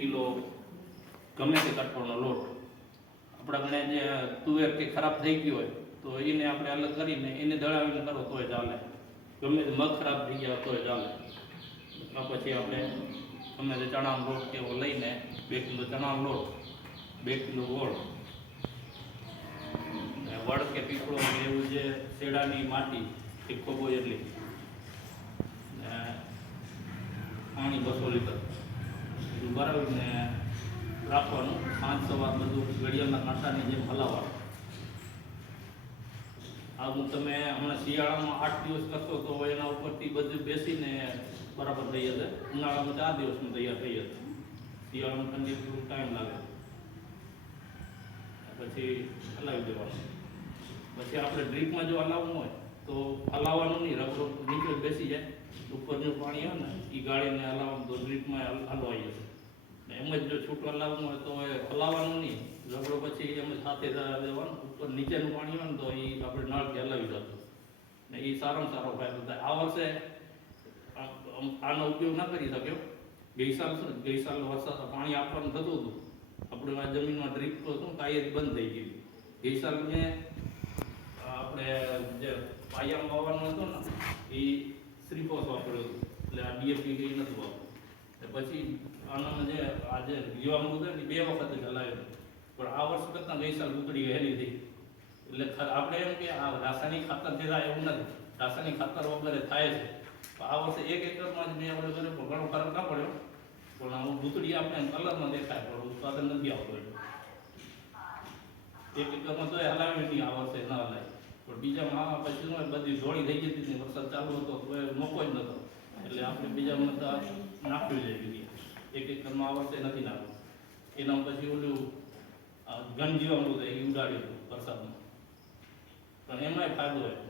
Kilo ગમે તે કઠોળનો લોટ. આપણા ઘણા જે તુવેર કે ખરાબ થઈ ગયું હોય, તો એને આપણે અલગ કરીને એને દળાવીને કરો તોય ચાલે. ગમે તે મગ ખરાબ થઈ ગયા તોય ચાલે. પછી આપણે ગમે તે ચણાનો લોટ કે એવો લઈને બે કિલો ચણાનો લોટ, બે કિલો ગોળ. વડ કે પીપળો એવું જે શેડાની માટી એક ખોબો એટલી ને પાણી બસો લીટર બધું ભરાવીને રાખવાનું સાંજ સવાર બધું ઘડિયાળના કાંટાની જેમ હલાવવાનું. આવું તમે હમણાં શિયાળામાં આઠ દિવસ કરશો તો એના ઉપરથી બધું બેસીને બરાબર થઈ જશે. ઉનાળામાં ચાર દિવસમાં તૈયાર થઈ જશે. શિયાળામાં ઠંડી થોડું ટાઈમ લાગે. પછી હલાવી દેવાનું. પછી આપણે ડ્રીપમાં જો હલાવવું હોય તો હલાવવાનું નહીં. રબરો નીચે બેસી જાય. ઉપરનું પાણી આવે ને એ ગાળીને હલાવવાનું તો ડ્રીપમાં હલ- હલવાઈ જશે. એમ જ જો છૂટું લાવવું હોય તો એ હલાવવાનું નહીં. રબરો પછી એમ સાથે દેવાનું ઉપર નીચેનું પાણી હોય ને તો એ આપણે નળથી હલાવી જતું. ને એ સારામાં સારો ફાયદો થાય. આ વર્ષે આનો ઉપયોગ ના કરી શક્યો. ગઈ સાલ શું? ગઈ સાલ વરસાદ પાણી આપવાનું થતું હતું. આપણે આ જમીનમાં ડ્રીપ શું? કાંઈ બંધ થઈ ગયું. ગઈ સાલ મેં આપણે જે પાયામાં વાવવાનું હતું ને એ શ્રીફોસ વાપર્યો હતો. એટલે આ ડીએપી કંઈ નથી વાપર્યું. પછી આનામાં જે આ જે જીવામૃત હતું ને એ બે વખત જ હલાવ્યો પણ આ વર્ષ કરતાં ગઈ સાલ ઉતરી વહેલી થઈ. એટલે આપણે એમ કે આ રાસાયણિક ખાતર જે થાય એવું નથી. રાસાયણિક ખાતર વગેરે થાય છે. આ વર્ષે એક એકરમાં જ મેં આપણે કર્યો, પણ ઘણો ફરક ના પડ્યો. પણ આવું ભૂતળી આપણે કલરમાં દેખાય, પણ ઉત્પાદન નથી આવતું. એક એકરમાં તો એ હલાવી નહીં આ વર્ષે ન હલાય. પણ બીજામાં પછી બધી જોડી થઈ જતી હતી, વરસાદ ચાલુ હતો, તો એ મોકો જ નહોતો. એટલે આપણે બીજામાં નાખ્યું છે બીજી એક એકરમાં આવડશે નથી નાખ્યું એના પછી ઓલું ઘન જીવામૃત એ ઉડાડ્યું હતું વરસાદમાં પણ એમાંય ફાયદો હોય